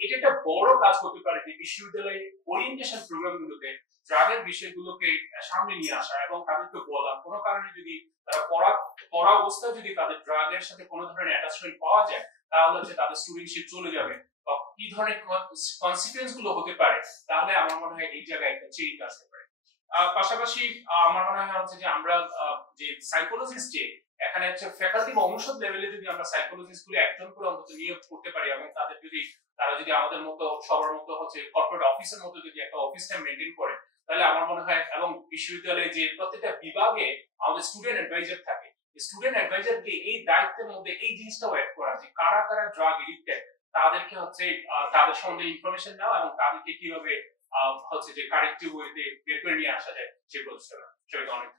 এটা একটা বড় কাজ হতে পারে যে বিশ্ববিদ্যালয়ে ওরিয়েন্টেশন প্রোগ্রামগুলোতে ড্রাগের বিষয়গুলোকে সামনে নিয়ে আসা এবং তাদেরকে বলা কোনো কারণে যদি তারা পড়া অবস্থায় যদি তাদের ড্রাগের সাথে কোনো ধরনের অ্যাটাচমেন্ট পাওয়া যায় তাহলে হচ্ছে তাদের স্টুডেন্টশিপ চলে যাবে বা কি ধরনের কনসিকুয়েন্স গুলো হতে পারে, তাহলে আমার মনে হয় এই জায়গায় একটা চেঞ্জ আসতে পারে। পাশাপাশি আমার মনে হয় হচ্ছে যে আমরা যে সাইকোলজিস্ট যে এখানে হচ্ছে ফ্যাকাল্টি বা অনুষদ লেভেলে যদি আমরা সাইকোলজিস্ট গুলো একজন করে অন্তত নিয়োগ করতে পারি এবং তাদের যদি তারা যদি আমাদের মতো সবার মতো হচ্ছে কর্পোরেট অফিসের মতো যদি একটা অফিস টাইম মেনটেন করে, তাহলে আমার মনে হয় এবং বিশ্ববিদ্যালয়ে যে প্রত্যেকটা বিভাগে আমাদের স্টুডেন্ট অ্যাডভাইজার থাকে, স্টুডেন্ট অ্যাডভাইজারকে এই দায়িত্বের মধ্যে এই জিনিসটাও অ্যাড করা যে কারা কারা ড্রাগ এডিক্টেড তাদেরকে হচ্ছে তাদের সম্বন্ধে ইনফরমেশন নেওয়া এবং তাদেরকে কিভাবে হচ্ছে যে কারেক্টিভ ওয়েতে বের করে নিয়ে আসা যায় সে প্রচেষ্টা। সেটা অনেক